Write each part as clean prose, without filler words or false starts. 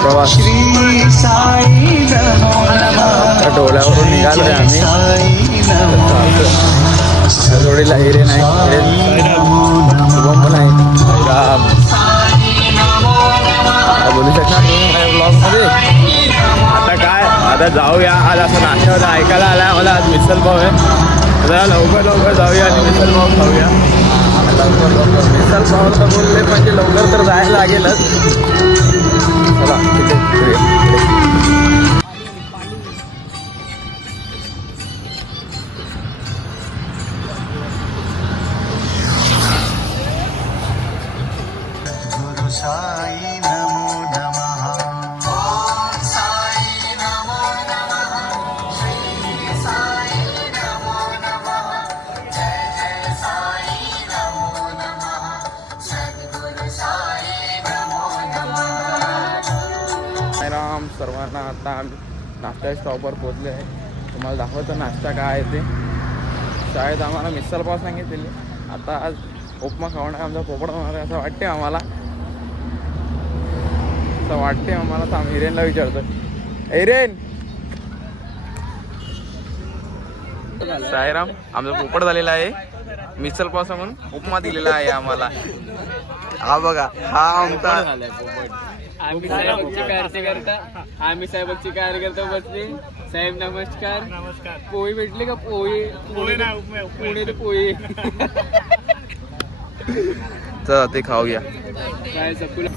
प्रवास डोळ्यावरून निघालोय आम्ही. जोडीला हिरेन आहे, शुभम पण आहे. बोलू शकणार ब्लॉगमध्ये. आता काय, आता जाऊया. आज असं नाश्त्यावर ऐकायला आला मला. आज मिसल पाव आहे. जरा लवकर जाऊया आणि मिसल पाव खाऊया. मिसल पावला बोलले म्हणजे लवकर तर जायला लागेलच. चला तिथे साई नमो नमः. ओम साई नमो नमः. श्री साई नमो नमः. जय जय साई नमो नमः. सद्गुरु साई नमो नमः. राम सर्वांना. आता आम्ही नाश्ता स्टॉपवर पोहोचले आहे. तुम्हाला दाखवतो नाश्ता काय आहे ते. शाळेत आम्हाला मिसल पाव सांगितलेली. आता आज उपमा खावणं आमचा पोपट होणार आहे असं वाटते आम्हाला. असं वाटते आम्हाला. तर आम्ही हिरेनला विचारतो. हिरेन, साईराम, आमचा पोपट झालेला आहे. मिसल पाव म्हणून उपमा दिलेला आहे आम्हाला. हा बघा, हा आमचा आम्ही साहेबांची कार्यकर्ता बसले. साहेब नमस्कार. नमस्कार. पोळी भेटली का? पोळी पुणे ते पोळी. चला ते खाऊया. काय सकुला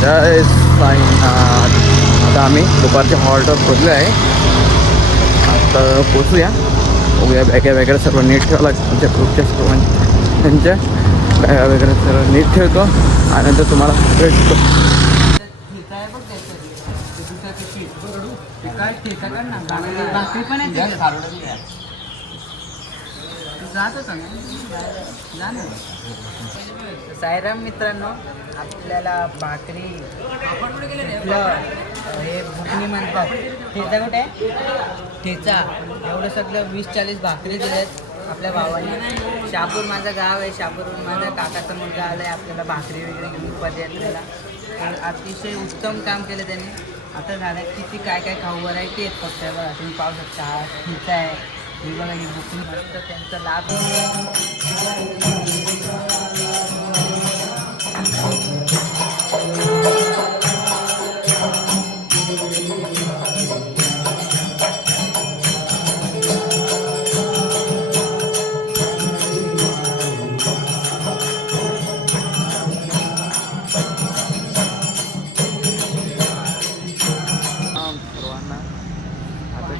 जय साईनाथ. आता आम्ही दुपारच्या हॉल्टवर पोचलो आहे. आता पोचूया. बघूया बॅगा वगैरे सर्व नीट ठेवायला. आमच्या ग्रुपच्या सर्वांच्या त्यांच्या बॅगा वगैरे सर्व नीट ठेवतो आणि नंतर तुम्हाला भेटतो. साईराम मित्रांनो, आपल्याला भाकरी हे बुकनी म्हणतात. ठेचा कुठे? ठेचा एवढं सगळं 20-40 भाकरी दिल्यात आपल्या भावाने. शहापूर माझं गाव आहे. शहापूरहून माझा काकाचा मुलगा आला आहे आपल्याला भाकरी वगैरे घेऊन पदयात्रेला. तर अतिशय उत्तम काम केलं त्याने. आता झालं किती काय काय खाऊ व्हरायटी आहेत फक्त. बघा तुम्ही पाहू शकता. हा ठेचा आहे. ही बघा ही बुकनी मस्त त्यांचा लाभ.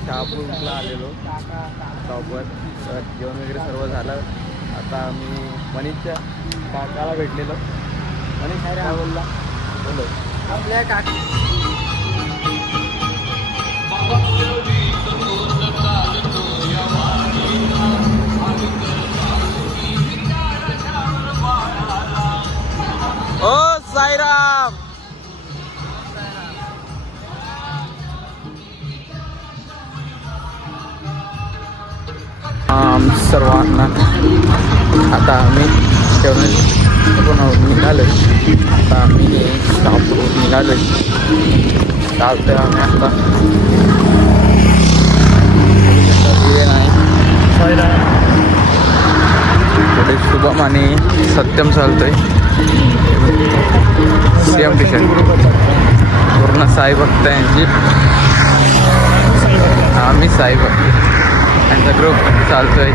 शहापूरला आलेलो शॉपवर. तर जेवण वगैरे सर्व झालं. आता आम्ही मनीषच्या काकाला भेटलेलो. मनीष काय बोलला? बोलो. आपल्या काका ओ साईराम. सर्वांना आता आम्ही जेवण निघालो. आता आम्ही शहापूरहून निघालो. चालतोय आम्ही आता. पुढे शुभम आणि सत्यम चालतोय. सेम टी शर्ट पूर्ण साई भक्त यांची. आम्ही साई भक्त यांचा ग्रुप चालतोय.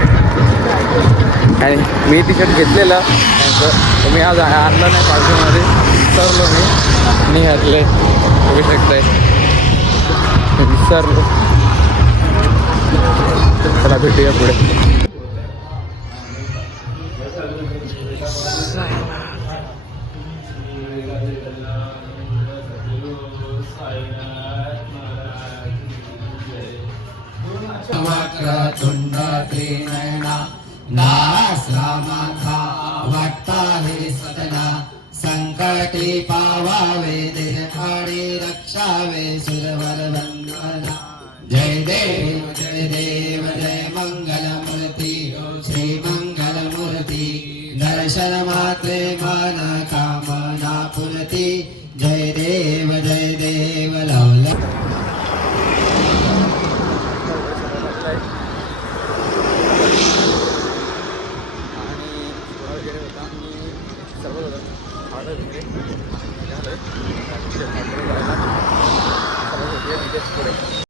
आणि मी टी शर्ट घेतलेलं त्यांचं. तुम्ही आज आणलं नाही पार्टीमध्ये. विसरलो मी घातले. बघू शकताय विसरलो. चला भेटूया पुढे. दासरामाचा वाटता हे सदना संकटी पावावे देहाडी रक्षावे सुरवर वंदना जय देव जय मंगल मूर्ती श्री मंगल मूर्ती दर्शन मात्रे मन कामना पूर्ती जय देव लावला सर्व